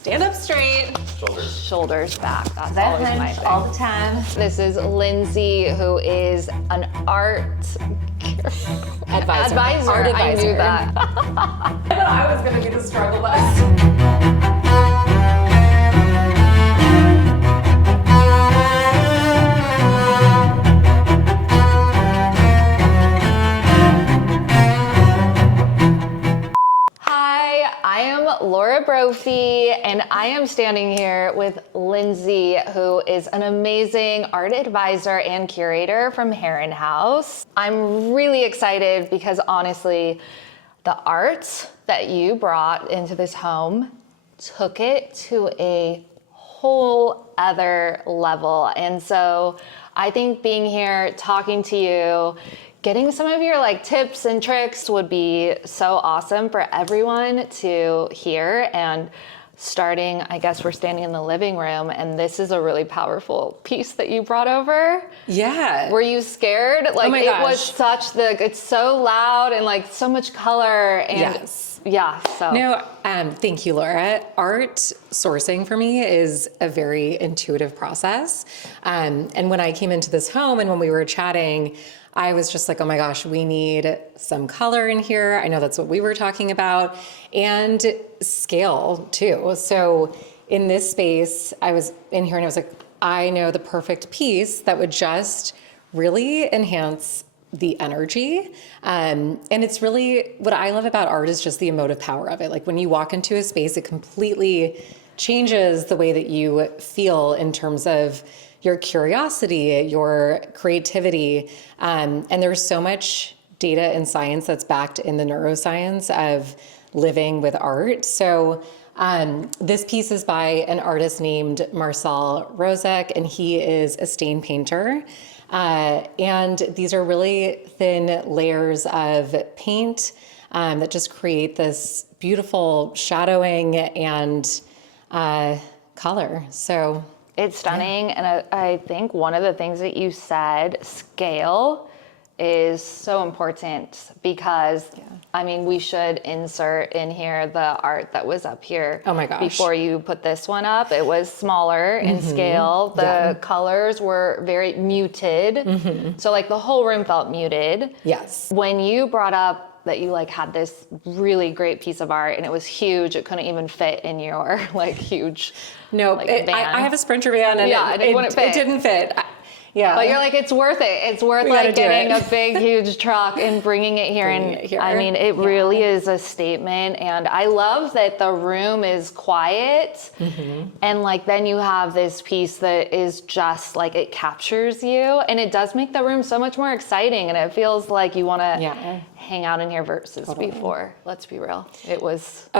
Stand up straight. Shoulders back. That's always my thing. All the time. This is Lindsey, who is an art advisor. Art advisor. I knew that. I thought I was going to be the struggle bus. I am Laura Brophy, and I am standing here with Lindsey, who is an amazing art advisor and curator from Heron House. I'm really excited because honestly, the art that you brought into this home took it to a whole other level. And so I think being here, talking to you, getting some of your tips and tricks would be so awesome for everyone to hear. And starting, I guess we're standing in the living room, and this is a really powerful piece that you brought over. Yeah. Were you scared? Oh my gosh. Was it's so loud and so much color. And yes. Yeah. So no, thank you, Laura. Art sourcing for me is a very intuitive process. And when I came into this home and when we were chatting, I was just like, oh my gosh, we need some color in here. I know that's what we were talking about, and scale too. So in this space, I was in here and I was like, I know the perfect piece that would just really enhance the energy. And it's really, what I love about art is just the emotive power of it. Like when you walk into a space, it completely changes the way that you feel in terms of your curiosity, your creativity. And there's so much data and science that's backed in the neuroscience of living with art. So this piece is by an artist named Marcel Ek, and he is a stain painter. And these are really thin layers of paint that just create this beautiful shadowing and color. So it's stunning. Yeah. And I think one of the things that you said, scale, is so important because, we should insert in here the art that was up here. Oh my gosh. Before you put this one up, it was smaller in scale. The colors were very muted. So the whole room felt muted. Yes. When you brought up that you had this really great piece of art and it was huge, it couldn't even fit in your huge van. I have a Sprinter van and it wouldn't fit. It didn't fit. Yeah. But you're it's worth it. It's worth getting a big, huge truck and bringing it here. It really is a statement. And I love that the room is quiet. And then you have this piece that is just it captures you. And it does make the room so much more exciting. And it feels like you want to hang out in here versus before. Let's be real. It was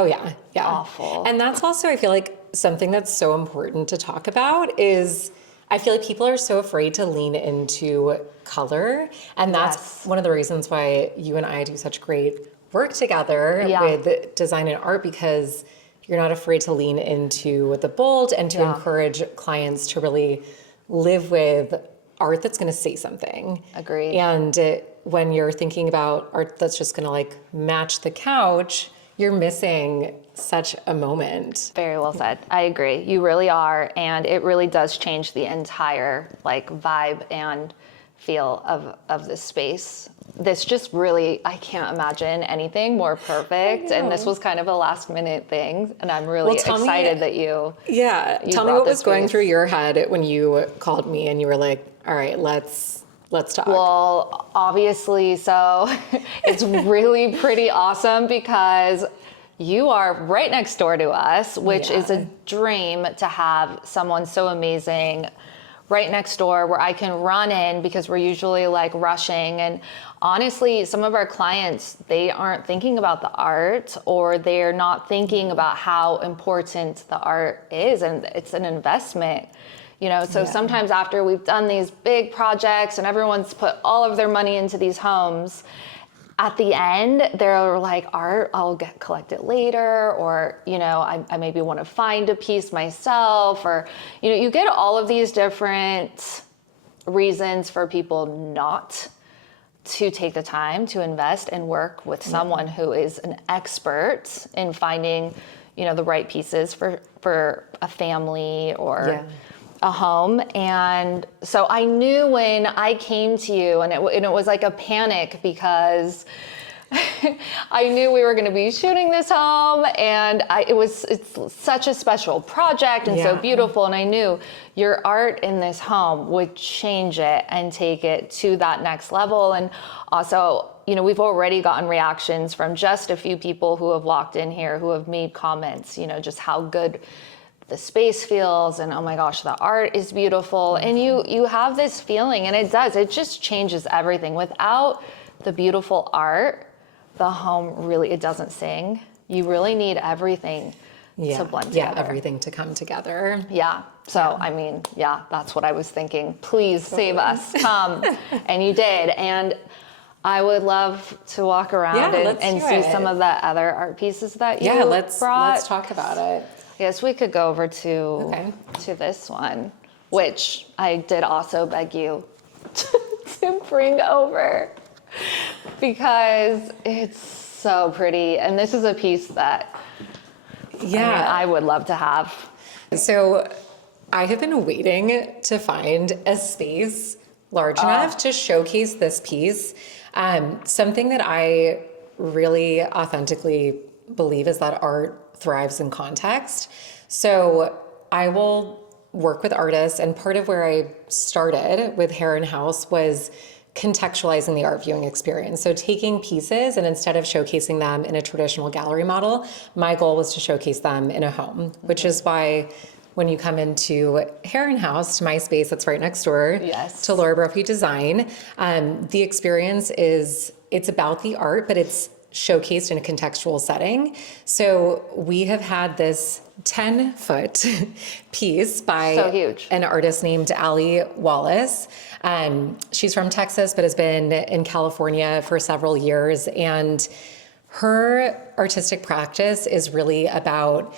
awful. And that's also, I feel something that's so important to talk about is I feel people are so afraid to lean into color. And that's one of the reasons why you and I do such great work together with design and art, because you're not afraid to lean into the bold and to encourage clients to really live with art that's going to say something. Agreed. And when you're thinking about art that's just going to match the couch, you're missing such a moment. Very well said. I agree. You really are. And it really does change the entire vibe and feel of the space. This just really, I can't imagine anything more perfect. And this was kind of a last minute thing. And I'm really excited that you tell me what was going through your head when you called me and you were like, all right, let's talk. Well, obviously, so it's really pretty awesome because you are right next door to us, which is a dream to have someone so amazing right next door where I can run in, because we're usually rushing. And honestly, some of our clients, they aren't thinking about the art, or they're not thinking about how important the art is. And it's an investment. So sometimes after we've done these big projects and everyone's put all of their money into these homes, at the end, they're like, art, I'll collect it later, or, I maybe want to find a piece myself, or, you get all of these different reasons for people not to take the time to invest and work with someone who is an expert in finding, the right pieces for a family or a home. And so I knew when I came to you, and it was like a panic because I knew we were going to be shooting this home, and it's such a special project and so beautiful. And I knew your art in this home would change it and take it to that next level. And also, we've already gotten reactions from just a few people who have walked in here who have made comments, just how good the space feels, and oh my gosh, the art is beautiful. And you have this feeling, and it just changes everything. Without the beautiful art, the home really, it doesn't sing. You really need everything to blend together. Yeah, everything to come together. Yeah. So, that's what I was thinking. Please save us. Come. And you did. And I would love to walk around and see some of the other art pieces that you brought. Let's talk about it. Yes, we could go over to this one, which I did also beg you to bring over because it's so pretty. And this is a piece that I would love to have. So I have been waiting to find a space large enough to showcase this piece. Something that I really authentically believe is that art thrives in context. So I will work with artists, and part of where I started with Hair and House was contextualizing the art viewing experience. So taking pieces, and instead of showcasing them in a traditional gallery model, my goal was to showcase them in a home, which is why when you come into Hair and House, to my space that's right next door to Laura Brophy Design, the experience it's about the art, but it's showcased in a contextual setting. So we have had this 10-foot piece by an artist named Alexandria Wallace. She's from Texas, but has been in California for several years. And her artistic practice is really about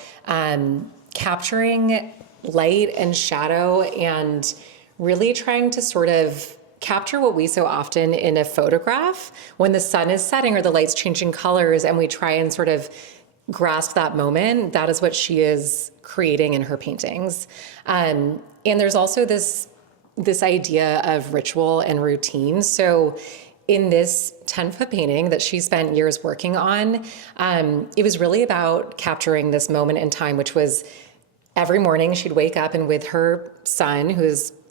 capturing light and shadow and really trying to sort of capture what we so often in a photograph when the sun is setting or the light's changing colors, and we try and sort of grasp that moment. That is what she is creating in her paintings. And there's also this idea of ritual and routine. So in this 10-foot painting that she spent years working on, it was really about capturing this moment in time, which was every morning she'd wake up, and with her son, who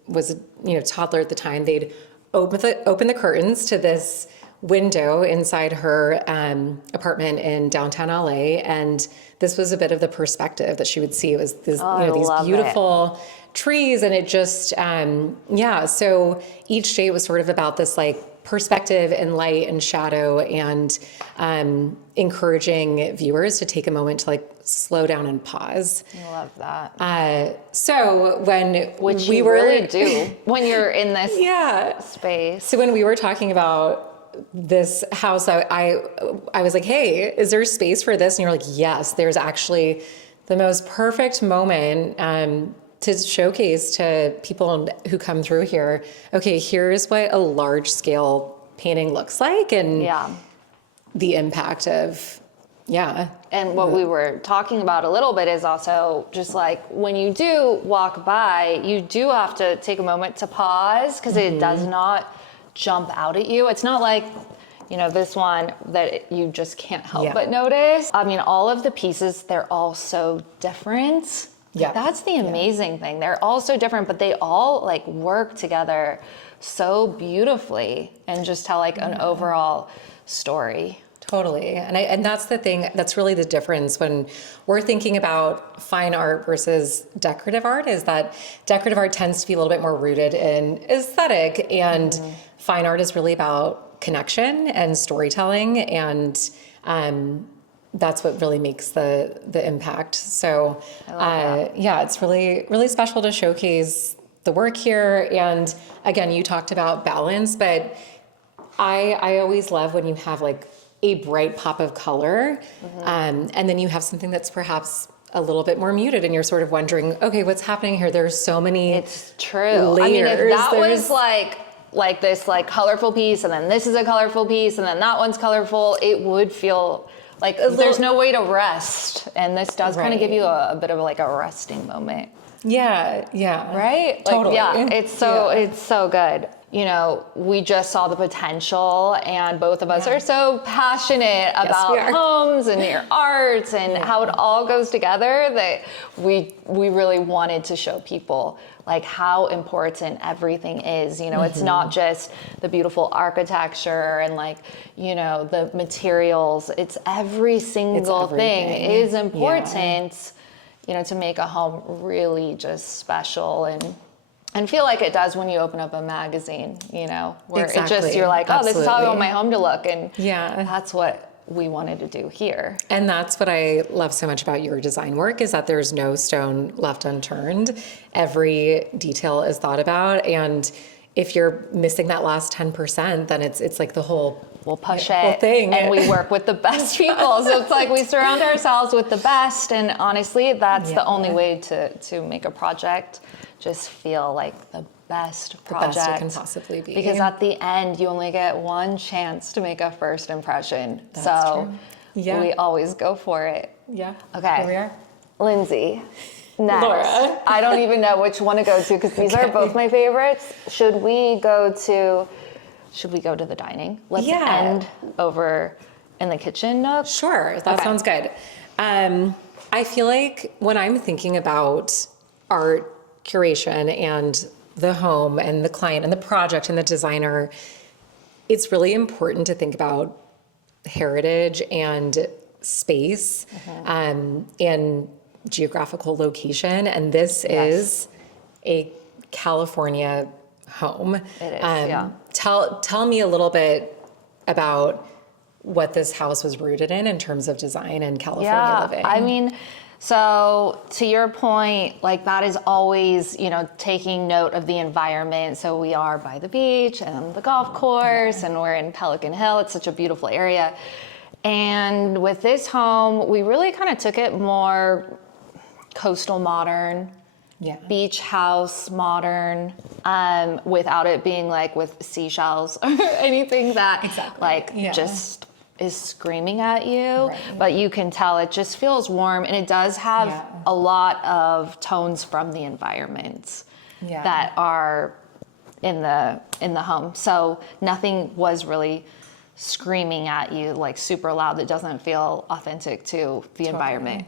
was a toddler at the time, they'd open the curtains to this window inside her apartment in downtown LA, and this was a bit of the perspective that she would see. It was this, these beautiful trees, and it just so each day was sort of about this like perspective and light and shadow, and encouraging viewers to take a moment to like slow down and pause. I love that. So which we really do when you're in this space. So when we were talking about this house, I was like, hey, is there space for this? And you're like, yes, there's actually the most perfect moment to showcase to people who come through here. Okay, here's what a large scale painting looks like, and the impact of, And what we were talking about a little bit is also just like when you do walk by, you do have to take a moment to pause because it does not jump out at you. It's not like, this one that you just can't help but notice. I mean, all of the pieces, they're all so different. Yeah. That's the amazing thing. They're all so different, but they all like work together so beautifully and just tell like an overall story. Totally. And that's the thing, that's really the difference when we're thinking about fine art versus decorative art, is that decorative art tends to be a little bit more rooted in aesthetic, and fine art is really about connection and storytelling, and that's what really makes the impact. So it's really, really special to showcase the work here. And again, you talked about balance, but I always love when you have like a bright pop of color, and then you have something that's perhaps a little bit more muted, and you're sort of wondering, okay, what's happening here? There's so many It's true. layers. I mean, if that was like this like colorful piece, and then this is a colorful piece, and then that one's colorful, it would feel Like there's no way to rest. And this does kind of give you a bit of like a resting moment. Yeah. Right? Totally. Like, it's so good. You know, we just saw the potential, and both of us are so passionate about homes and your art and how it all goes together that we really wanted to show people like how important everything is. You know, it's not just the beautiful architecture and like, you know, the materials. It's every single thing is important, you know, to make a home really just special and feel like it does when you open up a magazine, you know, where it just, you're like, oh, this is how I want my home to look. And that's what we wanted to do here. And that's what I love so much about your design work is that there's no stone left unturned. Every detail is thought about. And if you're missing that last 10%, then it's like the whole we'll push it thing. And we work with the best people. So it's like we surround ourselves with the best. And honestly, that's the only way to make a project just feel like the best project. The best it can possibly be. Because at the end, you only get one chance to make a first impression. That's true. We always go for it. Yeah. Okay. Here we are. Lindsay. Next. Laura. I don't even know which one to go to because these are both my favorites. Should we go to the dining? Let's end over in the kitchen nook. Sure, that sounds good. I feel like when I'm thinking about art curation and the home and the client and the project and the designer, it's really important to think about heritage and space and geographical location. And this is a California home. It is, Tell me a little bit about what this house was rooted in terms of design and California living. I mean, so to your point, like that is always, you know, taking note of the environment. So we are by the beach and the golf course and we're in Pelican Hill. It's such a beautiful area. And with this home, we really kind of took it more coastal modern, beach house modern, without it being like with seashells or anything that just is screaming at you, but you can tell it just feels warm, and it does have a lot of tones from the environment that are in the home. So nothing was really screaming at you like super loud that doesn't feel authentic to the environment.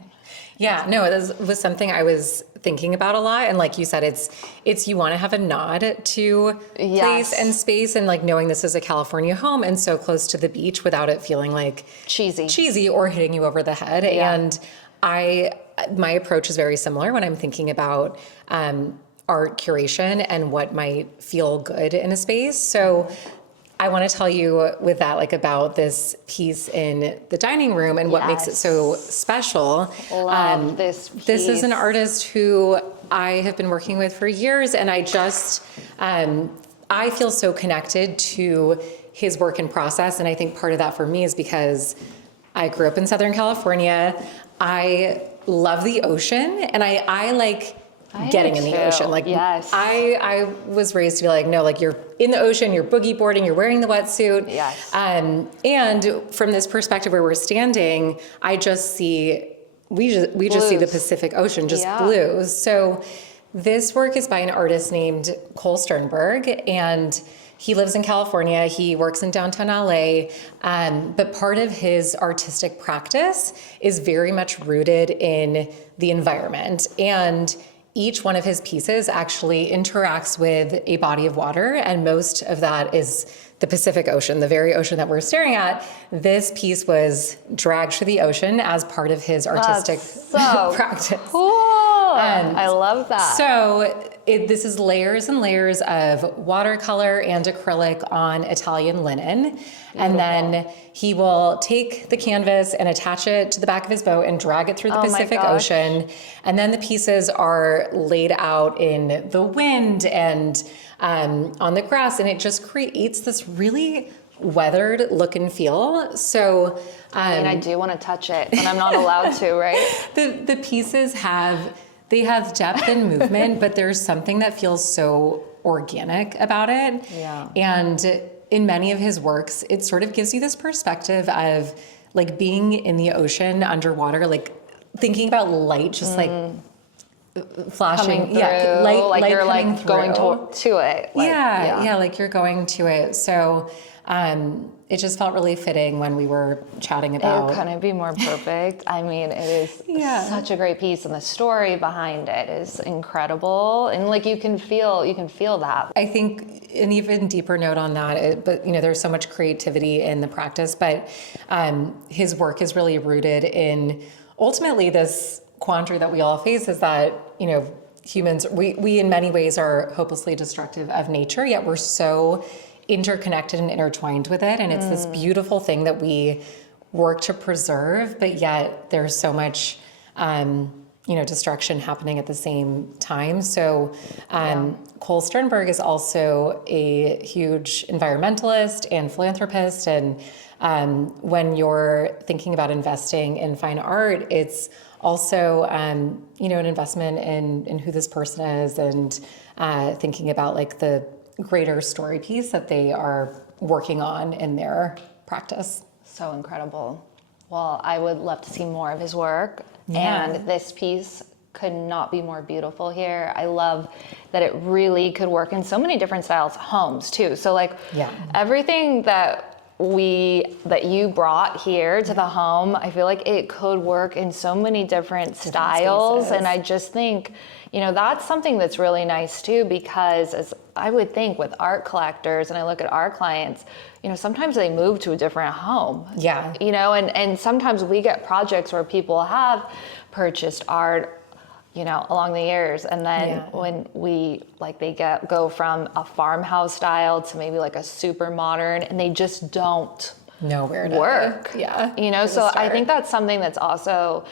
Yeah, no, this was something I was thinking about a lot. And like you said, it's you want to have a nod to place and space and like knowing this is a California home and so close to the beach without it feeling like cheesy or hitting you over the head. And my approach is very similar when I'm thinking about art curation and what might feel good in a space. So I want to tell you with that, like about this piece in the dining room and what makes it so special. Love this piece. This is an artist who I have been working with for years, and I just, I feel so connected to his work and process. And I think part of that for me is because I grew up in Southern California. I love the ocean, and I like getting in the ocean. Like I was raised to be like, no, like you're in the ocean, you're boogie boarding, you're wearing the wetsuit. And from this perspective where we're standing, I just see, we just see the Pacific Ocean, just blues. So this work is by an artist named Cole Sternberg, and he lives in California. He works in downtown LA, but part of his artistic practice is very much rooted in the environment. And each one of his pieces actually interacts with a body of water, and most of that is the Pacific Ocean, the very ocean that we're staring at. This piece was dragged to the ocean as part of his artistic practice. Cool. I love that. So this is layers and layers of watercolor and acrylic on Italian linen. And then he will take the canvas and attach it to the back of his boat and drag it through the Pacific Ocean. And then the pieces are laid out in the wind and on the grass, and it just creates this really weathered look and feel. So I mean, I do want to touch it, but I'm not allowed to, right? The pieces have depth and movement, but there's something that feels so organic about it. And in many of his works, it sort of gives you this perspective of like being in the ocean underwater, like thinking about light, just like flashing, Coming through, like you're like through. going to it. Like, Yeah, like you're going to it. So it just felt really fitting when we were chatting about. It couldn't be more perfect. I mean, it is such a great piece, and the story behind it is incredible. And like you can feel that. I think an even deeper note on that, but there's so much creativity in the practice, but his work is really rooted in ultimately this quandary that we all face, is that humans, we in many ways are hopelessly destructive of nature, yet we're so interconnected and intertwined with it, and it's this beautiful thing that we work to preserve, but yet there's so much destruction happening at the same time. So Cole Sternberg is also a huge environmentalist and philanthropist, and when you're thinking about investing in fine art, it's also an investment in who this person is, and thinking about like the greater story piece that they are working on in their practice. So incredible. Well, I would love to see more of his work. Yeah. And this piece could not be more beautiful here. I love that it really could work in so many different styles, homes too. So like everything that you brought here to the home, I feel like it could work in so many different styles. Spaces. And I just think, that's something that's really nice too, because as I would think with art collectors, and I look at our clients, sometimes they move to a different home. Yeah. And sometimes we get projects where people have purchased art, along the years. And then when they go from a farmhouse style to maybe like a super modern, and they just don't nowhere to work. So I think that's something that's also,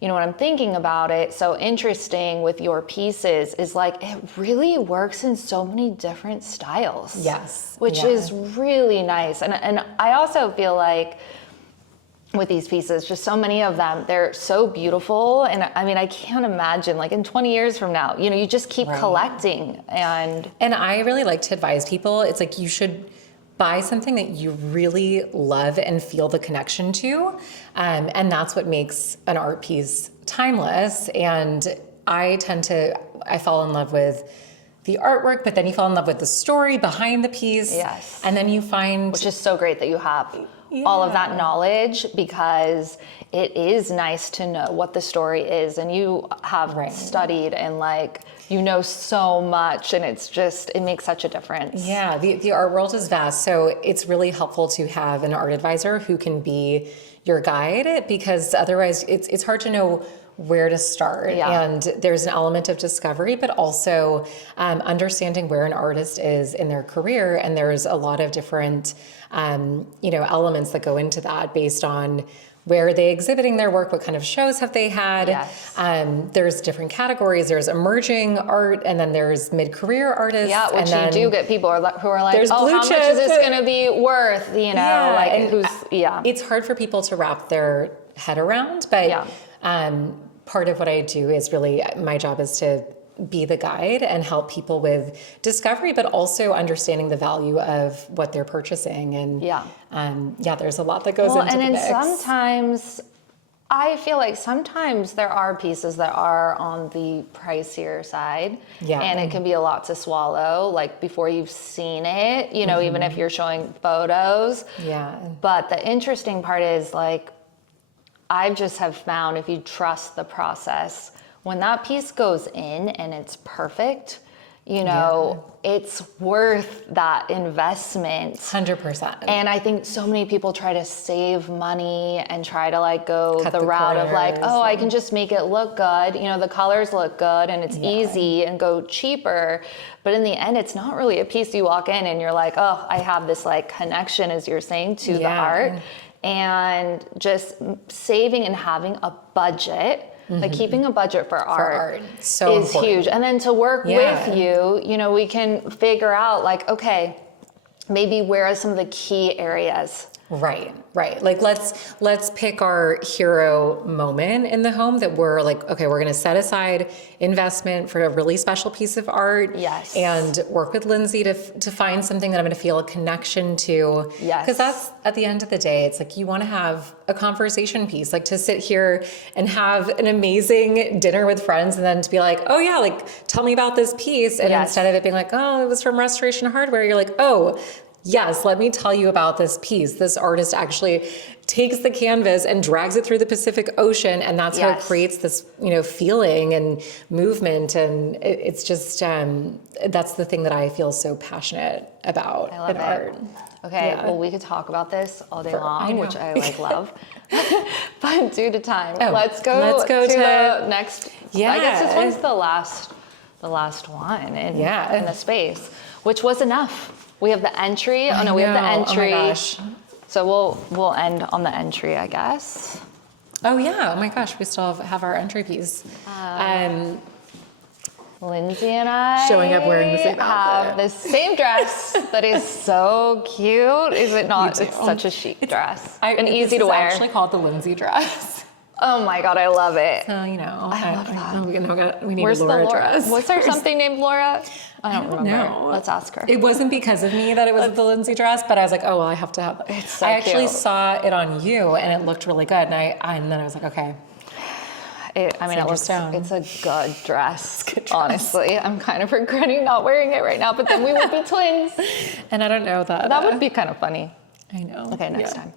when I'm thinking about it, so interesting with your pieces is like it really works in so many different styles. Yes. Which is really nice. And I also feel like with these pieces, just so many of them, they're so beautiful. And I mean, I can't imagine like in 20 years from now, you just keep collecting. And I really like to advise people, it's like you should buy something that you really love and feel the connection to. And that's what makes an art piece timeless. And I fall in love with the artwork, but then you fall in love with the story behind the piece. Yes. And then you find... Which is so great that you have all of that knowledge, because it is nice to know what the story is. And you have studied and so much, and it makes such a difference. Yeah, the art world is vast. So it's really helpful to have an art advisor who can be your guide, because otherwise it's hard to know where to start. And there's an element of discovery, but also understanding where an artist is in their career. And there's a lot of different, elements that go into that based on where are they exhibiting their work, what kind of shows have they had. Yes. There's different categories. There's emerging art, and then there's mid-career artists. Yeah, which you do get people who are like, how much is this going to be worth? It's hard for people to wrap their head around, but part of what I do is really, my job is to be the guide and help people with discovery, but also understanding the value of what they're purchasing. And there's a lot that goes into the mix. Sometimes I feel like sometimes there are pieces that are on the pricier side, and it can be a lot to swallow, like before you've seen it, even if you're showing photos. But the interesting part is I just have found, if you trust the process, when that piece goes in and it's perfect, it's worth that investment. 100%. And I think so many people try to save money and try to go the route of I can just make it look good. The colors look good and it's easy, and go cheaper. But in the end, it's not really a piece you walk in and you're like, oh, I have this connection, as you're saying, to the art. And just saving and having a budget, keeping a budget for art so is important. huge. And then to work with you, we can figure out okay, maybe where are some of the key areas Right. Like let's pick our hero moment in the home that we're like, okay, we're going to set aside investment for a really special piece of art. Yes. And work with Lindsey to find something that I'm going to feel a connection to. Yes. Because that's at the end of the day, it's like you want to have a conversation piece, like to sit here and have an amazing dinner with friends and then to be like, oh yeah, like tell me about this piece. And Yes. instead of it being like, oh, it was from Restoration Hardware, you're like, oh, yes, let me tell you about this piece. This artist actually takes the canvas and drags it through the Pacific Ocean, and that's how it Yes. creates this, feeling and movement. And it's just that's the thing that I feel so passionate about I love in it. art. Okay, Yeah. well, we could talk about this all day I long, know. which I love. But due to time, Oh, let's go to the next. Yeah. I guess this one's the last one in the space, which was enough. We have the entry. Oh no, we have the entry. Oh my gosh. So we'll end on the entry, I guess. Oh yeah. Oh my gosh. We still have our entry piece. Lindsey and I Showing up wearing the same have outfit. this same dress that is so cute. Is it not? You do. It's such a chic dress and and easy to wear. It's actually called the Lindsey dress. Oh my God, I love it. So, I love that. We need Where's a Laura the Laura? dress. Was there something named Laura? I don't remember. know. Let's ask her. It wasn't because of me that it was the Lindsey dress, but I was like, oh, well, I have to have that. It's so I actually cute. saw it on you and it looked really good. And then I was like, okay. It's Stone. a good dress, honestly. I'm kind of regretting not wearing it right now, but then we would be twins. And I don't know that. That would be kind of funny. I know. Okay, next Yeah. time.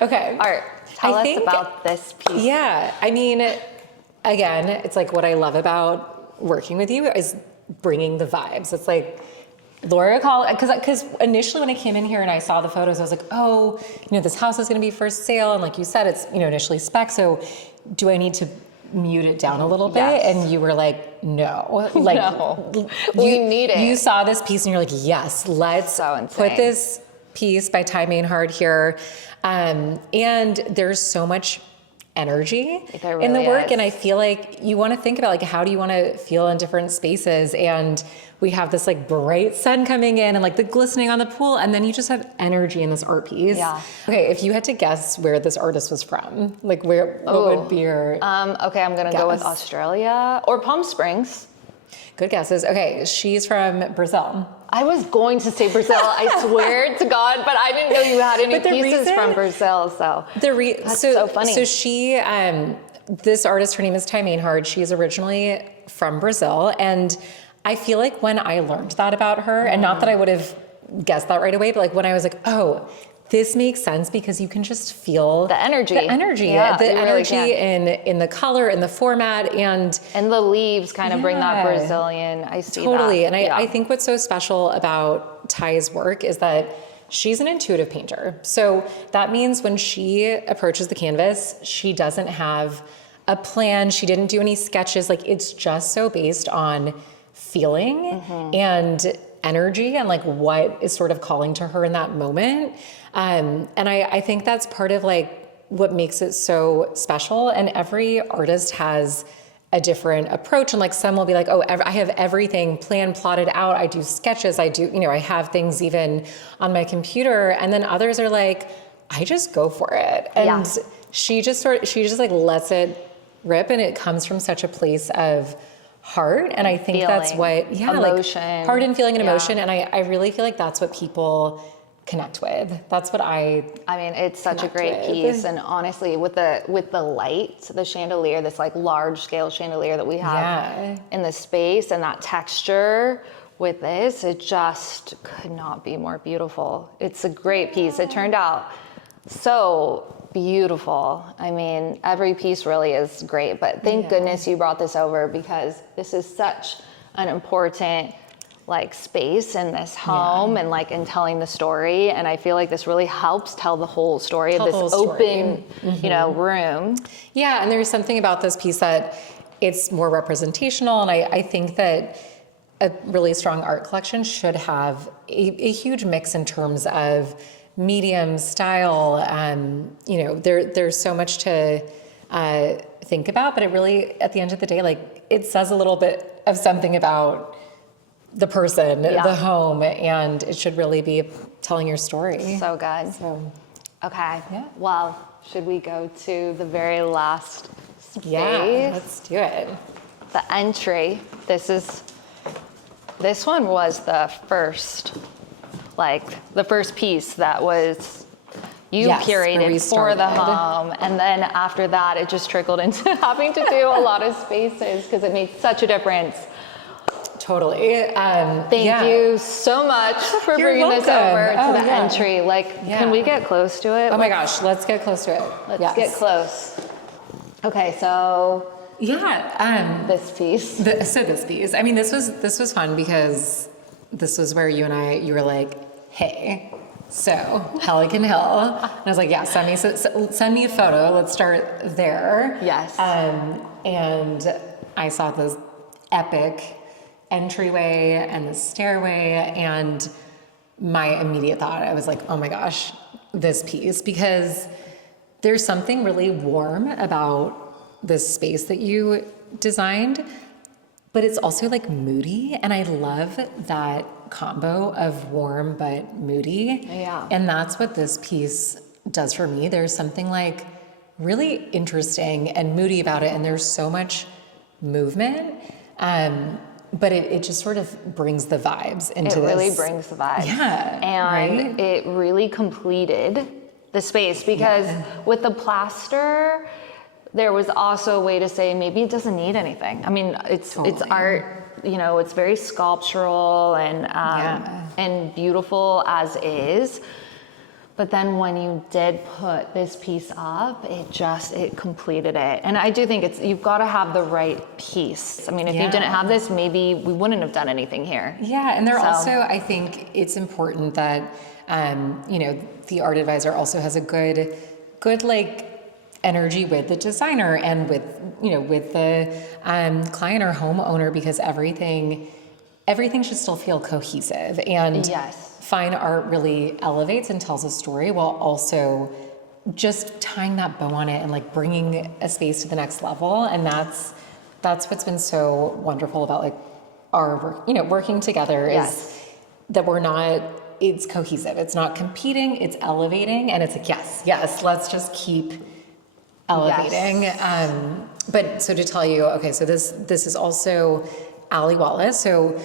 Okay. Art, tell us about this piece. Yeah. I mean, again, it's like what I love about working with you is bringing the vibes. It's like Laura called, because initially when I came in here and I saw the photos, I was like, oh, this house is going to be for sale. And like you said, it's, initially spec. So do I need to mute it down a little bit? Yes. And you were like, no. Like, No. We need it. You saw this piece and you're like, yes, let's So insane. put this piece by Ty Mainhard here. And there's so much energy There in the really work. is. And I feel like you want to think about like, how do you want to feel in different spaces? And we have this like bright sun coming in and like the glistening on the pool. And then you just have energy in this art piece. Yeah. Okay. If you had to guess where this artist was from, like what would be your Okay, I'm going to go with Guess. Australia or Palm Springs. good guesses? Okay. She's from Brazil. I was going to say Brazil, I swear to God, but I didn't know you had any But the pieces reason- from Brazil, so. That's so funny. So she, this artist, her name is Ty Mainhard. She's originally from Brazil. And I feel like when I learned that about her, and not that I would have guessed that right away, but like when I was like, oh, this makes sense because you can just feel The energy. Yeah, the you really energy can. in the color, in the format, and And the leaves kind of bring that Yeah. Brazilian, I see totally. that. And Yeah. I think what's so special about Ty's work is that she's an intuitive painter. So that means when she approaches the canvas, she doesn't have a plan. She didn't do any sketches. Like it's just so based on feeling and energy and like what is sort of calling to her in that moment. And I think that's part of like what makes it so special. And every artist has a different approach. And like some will be like, oh, I have everything plotted out. I do sketches. I do, I have things even on my computer. And then others are like, I just go for it. And Yeah. she just like lets it rip. And it comes from such a place of heart. And I think that's Feeling, what, emotion. like heart and feeling and Yeah. emotion. And I really feel like that's what people connect with. That's what I mean, it's such a connect great with. piece, and honestly, with the light, the chandelier, this like large scale chandelier that we have Yeah. in the space, and that texture with this, it just could not be more beautiful. It's a great piece. It turned out so beautiful. I mean, every piece really is great, but thank goodness you brought this over because this is such an important like space in this home and like in telling the story. And I feel like this really helps tell the whole story of this open, room. Yeah, and there's something about this piece that it's more representational, and I think that a really strong art collection should have a huge mix in terms of medium, style. There's so much to think about, but it really, at the end of the day, like it says a little bit of something about the person, the home, and it should really be telling your story. So good. So, Okay. Yeah. Well, should we go to the very last space? Yeah, let's do it. The entry. This one was the first piece that was you Yes, where we curated for the started. home. And then after that, it just trickled into having to do a lot of spaces because it made such a difference. Totally. Thank you so much for You're bringing this welcome. over to Oh, the yeah. entry. Can we get close to it? Oh my gosh, let's get close to it. Let's get close. Okay, so Yeah. this piece. This piece. I mean, this was fun because this was where you were like, hey, so Pelican Hill. And I was like, yeah, send me a photo. Let's start there. Yes. And I saw this epic entryway and the stairway, and my immediate thought, I was like, oh my gosh, this piece, because there's something really warm about this space that you designed, but it's also like moody, and I love that combo of warm but moody. Yeah. And that's what this piece does for me. There's something like really interesting and moody about it, and there's so much movement. But it just sort of brings the vibes into this. It really brings the vibes. Yeah. And right? it really completed the space because with the plaster, there was also a way to say maybe it doesn't need anything. I mean, it's art, it's very sculptural and beautiful as is. But then when you did put this piece up, it completed it. And I do think you've got to have the right piece. I mean, if you didn't have this, maybe we wouldn't have done anything here. Yeah, and also, I think it's important that, the art advisor also has a good energy with the designer and with the client or homeowner, because everything should still feel cohesive. And fine art really elevates and tells a story while also just tying that bow on it and like bringing a space to the next level. And that's what's been so wonderful about like our work, working together is that it's cohesive. It's not competing, it's elevating, and it's like, yes, let's just keep elevating. But so to tell you, okay, so this is also Allie Wallace, so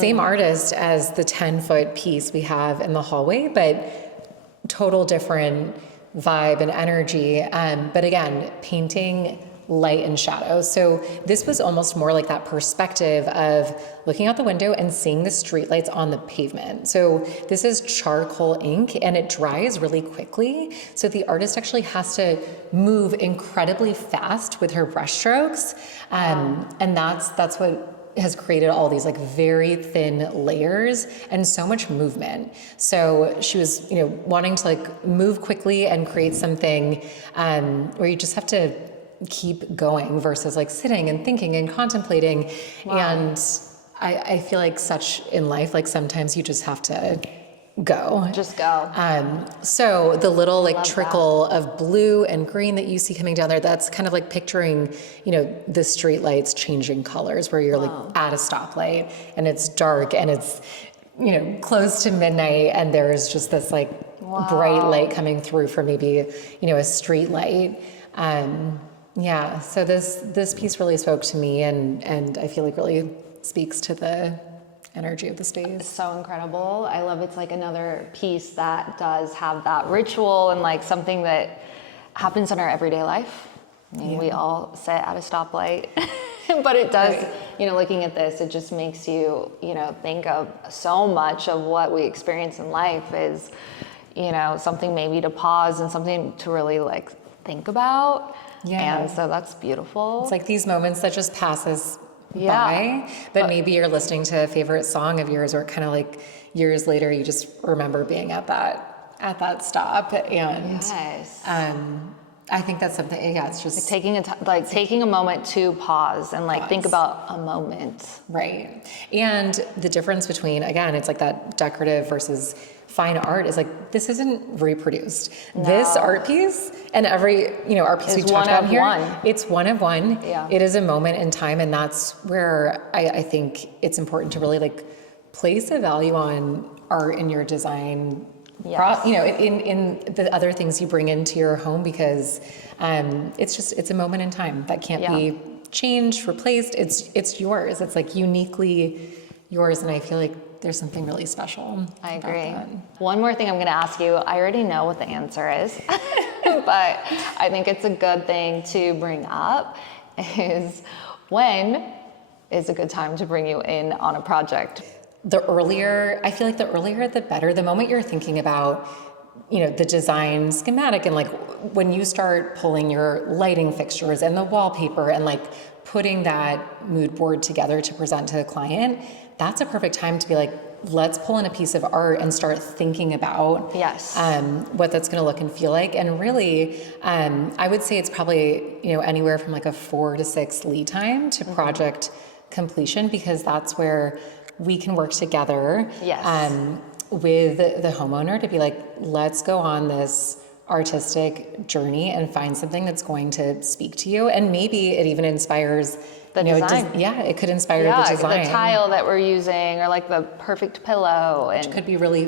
same artist as the 10-foot piece we have in the hallway, but total different vibe and energy. But again, painting light and shadow. So this was almost more like that perspective of looking out the window and seeing the streetlights on the pavement. So this is charcoal ink and it dries really quickly. So the artist actually has to move incredibly fast with her brush strokes. And that's what has created all these like very thin layers and so much movement. So she was, wanting to like move quickly and create something where you just have to keep going versus like sitting and thinking and contemplating. And I feel like such in life, like sometimes you just have to go. Just go. So the little like trickle of blue and green that you see coming down there, that's kind of like picturing, the street lights changing colors where you're like at a stoplight and it's dark and it's, close to midnight and there's just this like bright light coming through for maybe, a street light. So this piece really spoke to me and I feel like really speaks to the energy of the space. So incredible. I love it's like another piece that does have that ritual and like something that happens in our everyday life. I mean, we all sit at a stoplight, but it does, looking at this, it just makes you, think of so much of what we experience in life is, something maybe to pause and something to really like think about. Yeah. And so that's beautiful. It's like these moments that just passes by, but maybe you're listening to a favorite song of yours, or kind of like years later, you just remember being at that stop. And I think that's something. It's just like taking a moment to pause and like think about a moment. Right. And the difference between, again, it's like that decorative versus fine art is like, this isn't reproduced. No. This art piece and every, art piece we talked about here, it's one of one. Yeah. It is a moment in time. And that's where I think it's important to really like place a value on art in your design Yes. in the other things you bring into your home, because it's a moment in time that can't be changed, replaced. It's yours. It's like uniquely yours, and I feel like there's something really special. I about agree. that. One more thing I'm going to ask you. I already know what the answer is, but I think it's a good thing to bring up is when is a good time to bring you in on a project? I feel like the earlier the better. The moment you're thinking about, the design schematic, and like when you start pulling your lighting fixtures and the wallpaper and like putting that mood board together to present to the client, that's a perfect time to be like, let's pull in a piece of art and start thinking about what that's going to look and feel like. And really, I would say it's probably, anywhere from like a 4 to 6 lead time to project completion, because that's where we can work together with the homeowner to be like, let's go on this artistic journey and find something that's going to speak to you. And maybe it even inspires the design. It could inspire the design. The tile that we're using, or like the perfect pillow. Which could be really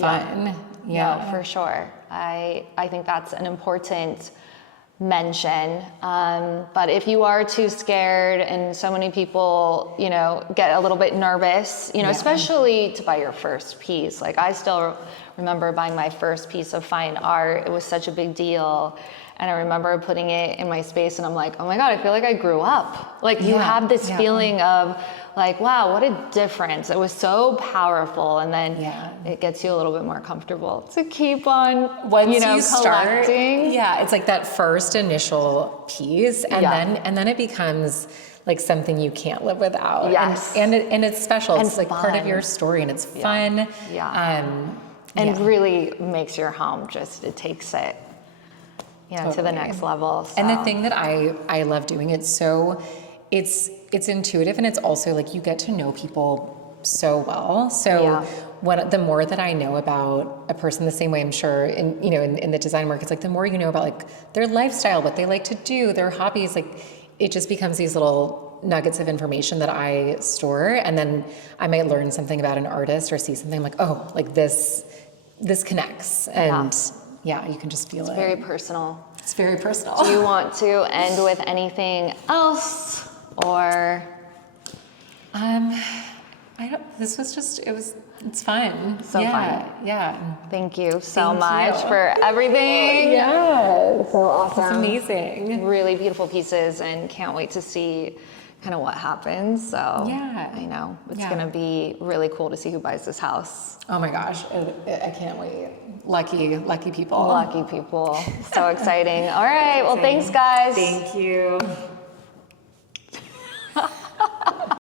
fun. Yeah, for sure. I think that's an important mention. But if you are too scared, and so many people, get a little bit nervous, especially to buy your first piece. Like, I still remember buying my first piece of fine art. It was such a big deal. And I remember putting it in my space, and I'm like, oh my God, I feel like I grew up. Like, you have this feeling of like, wow, what a difference. It was so powerful. And then it gets you a little bit more comfortable to keep on, once you collecting. Start, it's like that first initial piece, and then it becomes like something you can't live without. Yes. And it's special. And it's like part of your story, and it's fun. And really makes your home it takes it to the next level. So. And the thing that I love doing, it's intuitive, and it's also like you get to know people so well. So the more that I know about a person, the same way I'm sure in the design work, it's like the more you know about like their lifestyle, what they like to do, their hobbies, like it just becomes these little nuggets of information that I store, and then I might learn something about an artist or see something like, oh, like this connects, and you can just feel it. Very personal. It's very personal. Do you want to end with anything else, or? It's fun. So fun. Yeah. Thank you so much for everything. Yeah. So awesome. It's amazing. Really beautiful pieces, and can't wait to see kind of what happens. So I know it's going to be really cool to see who buys this house. Oh my gosh. I can't wait. Lucky people. Lucky people. So exciting. All right. Well, thanks guys. Thank you.